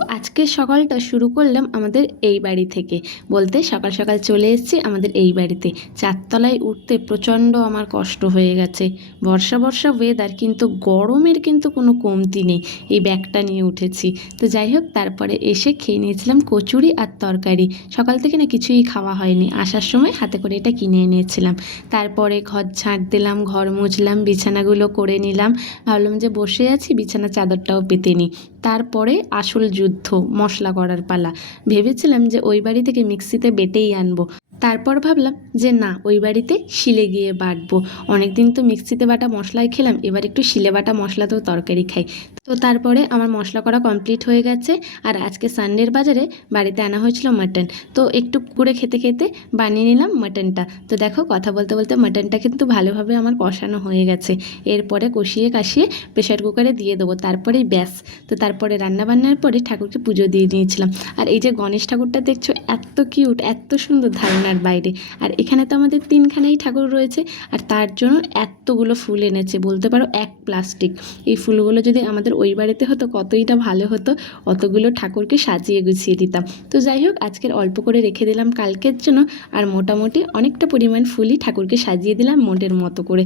তো আজকের সকালটা শুরু করলাম আমাদের এই বাড়ি থেকে। বলতে সকাল সকাল চলে এসেছি আমাদের এই বাড়িতে। চারতলায় উঠতে প্রচণ্ড আমার কষ্ট হয়ে গেছে। বর্ষা বর্ষা ওয়েদার, কিন্তু গরমের কিন্তু কোনো কমতি নেই। এই ব্যাগটা নিয়ে উঠেছি। তো যাই হোক, তারপরে এসে খেয়ে নিয়েছিলাম কচুরি আর তরকারি। সকাল থেকে না কিছুই খাওয়া হয়নি, আসার সময় হাতে করে এটা কিনে এনেছিলাম। তারপরে ঘর ঝাঁট দিলাম, ঘর মুছলাম, বিছানাগুলো করে নিলাম। ভাবলাম যে বসে আছি, বিছানা চাদরটাও পেতে নিই। তারপরে আসল যুদ্ধ, মশলা করার পালা। ভেবেছিলাম যে ওই বাড়ি থেকে মিক্সিতে বেটেই আনবো, তারপর ভাবলাম যে না, ওই বাড়িতে শিলে গিয়ে বাটবো। অনেক দিন তো মিক্সিতে বাটা মশলাই খেলাম, এবার একটু শিলে বাটা মশলাতেও তরকারি খাই। তো তারপরে আমার মশলা করা কমপ্লিট হয়ে গেছে। আর আজকে সানডের বাজারে বাড়িতে আনা হয়েছিল মাটন। তো একটু করে খেতে খেতে বানিয়ে নিলাম মাটনটা। তো দেখো, কথা বলতে বলতে মাটনটা কিন্তু ভালোভাবে আমার কষানো হয়ে গেছে। এরপরে কষিয়ে কাশিয়ে প্রেশার কুকারে দিয়ে দেবো, তারপরেই ব্যাস। তো তারপরে রান্নাবান্নার পরে ঠাকুরকে পুজো দিয়ে দিয়েছিলাম। আর এই যে গণেশ ঠাকুরটা দেখছো, এত কিউট, এত সুন্দর, ধারণার বাইরে। আর এখানে তো আমাদের তিনখানাই ঠাকুর রয়েছে, আর তার জন্য এতগুলো ফুল এনেছে, বলতে পারো এক প্লাস্টিক। এই ফুলগুলো যদি আমাদের ওই বাড়িতে হতো কতইটা ভালো হতো, অতগুলো ঠাকুরকে সাজিয়ে গুছিয়ে দিতাম। তো যাই হোক, আজকের অল্প করে রেখে দিলাম কালকের জন্য। আর মোটামুটি অনেকটা পরিমাণ ফুলই ঠাকুরকে সাজিয়ে দিলাম মোটের মতো করে।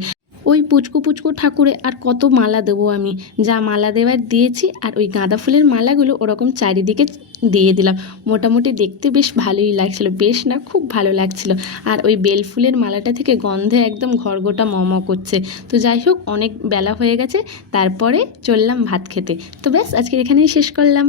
ওই পুচকু পুচকু ঠাকুরে আর কত মালা দেবো আমি, যা মালা দেওয়ার দিয়েছি। আর ওই গাঁদা ফুলের মালাগুলো ওরকম চারিদিকে দিয়ে দিলাম। মোটামুটি দেখতে বেশ ভালোই লাগছিল, বেশ না, খুব ভালো লাগছিল। আর ওই বেল ফুলের মালাটা থেকে গন্ধে একদম ঘরগোটা মম করছে। তো যাই হোক, অনেক বেলা হয়ে গেছে, তারপরে চললাম ভাত খেতে। তো ব্যাস, আজকে এখানেই শেষ করলাম।